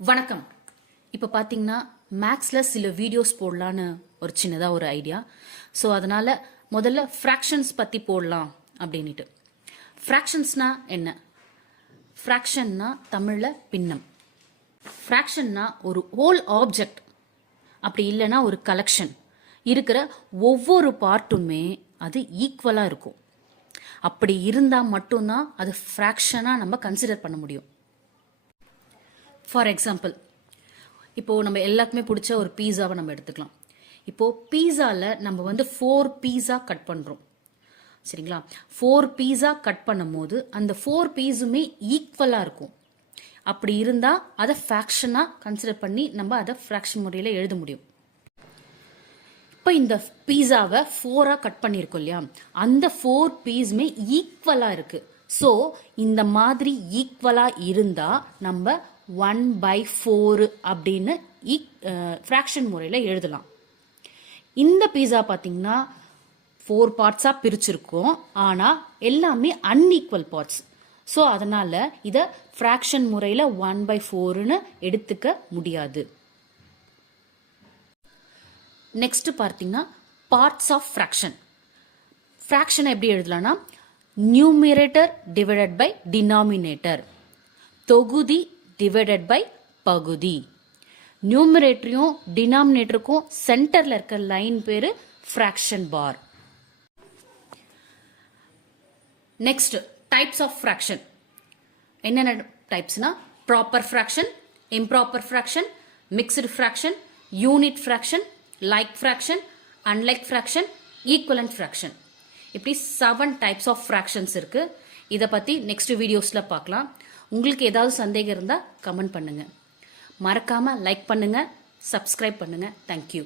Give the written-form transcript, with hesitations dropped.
வணக்கம். இப்போ பார்த்தீங்கன்னா மேக்ஸில் சில வீடியோஸ் போடலான்னு ஒரு சின்னதாக ஒரு ஐடியா. ஸோ அதனால் முதல்ல ஃப்ராக்ஷன்ஸ் பற்றி போடலாம் அப்படின்ட்டு. ஃப்ராக்ஷன்ஸ்னா என்ன? ஃப்ராக்ஷன்னா தமிழில் பின்னம். ஃப்ராக்ஷன்னா ஒரு ஹோல் ஆப்ஜெக்ட், அப்படி இல்லைன்னா ஒரு கலெக்ஷன் இருக்கிற ஒவ்வொரு பார்ட்டுமே அது ஈக்குவலாக இருக்கும். அப்படி இருந்தால் மட்டும்தான் அது ஃப்ராக்ஷனாக நம்ம கன்சிடர் பண்ண முடியும். ஃபார் எக்ஸாம்பிள், இப்போது நம்ம எல்லாருக்குமே பிடிச்ச ஒரு பீஸாவை நம்ம எடுத்துக்கலாம். இப்போது பீஸாவில் நம்ம 4 பீஸா கட் பண்ணுறோம், சரிங்களா? 4 பீஸா கட் பண்ணும் போது அந்த 4 பீஸுமே ஈக்குவலாக இருக்கும். அப்படி இருந்தால் அதை ஃப்ராக்ஷனாக கன்சிடர் பண்ணி நம்ம அதை ஃப்ராக்ஷன் முறையில் எழுத முடியும். இப்போ இந்த பீஸாவை 4ஆக கட் பண்ணியிருக்கோம் இல்லையா, அந்த 4 பீஸுமே ஈக்குவலாக இருக்குது. ஸோ இந்த மாதிரி ஈக்குவலாக இருந்தால் நம்ம 1/4 அப்படின்னு ஃப்ராக்ஷன் முறையில் எழுதலாம். இந்த பீஸா பார்த்தீங்கன்னா 4 பார்ட்ஸாக பிரிச்சிருக்கோம், ஆனால் எல்லாமே அன்ஈக்குவல் பார்ட்ஸ். ஸோ அதனால் இதை ஃப்ராக்ஷன் முறையில் 1/4ன்னு எடுத்துக்க முடியாது. நெக்ஸ்ட் பார்த்தீங்கன்னா பார்ட்ஸ் ஆஃப் ஃப்ராக்ஷன். ஃப்ராக்ஷனை எப்படி எழுதலாம்னா, நியூமரேட்டர் டிவைடட் பை டினாமினேட்டர், தொகுதி டிவைடட் பை பகுதி. நியூமரேட்டரையும் டினாமினேட்டருக்கும் சென்டரில் இருக்க லைன் பேர் fraction bar. Next types of fraction. என்னென்ன டைப்ஸ்னா, proper fraction, improper fraction, mixed fraction, unit fraction, like fraction, unlike fraction, equivalent fraction. இப்படி 7 டைப்ஸ் ஆஃப் ஃப்ராக்ஷன்ஸ் இருக்குது. இதை பற்றி நெக்ஸ்ட் வீடியோஸில் பார்க்கலாம். உங்களுக்கு ஏதாவது சந்தேகம் இருந்தால் கமெண்ட் பண்ணுங்கள். மறக்காமல் லைக் பண்ணுங்கள், சப்ஸ்கிரைப் பண்ணுங்கள். தேங்க்யூ.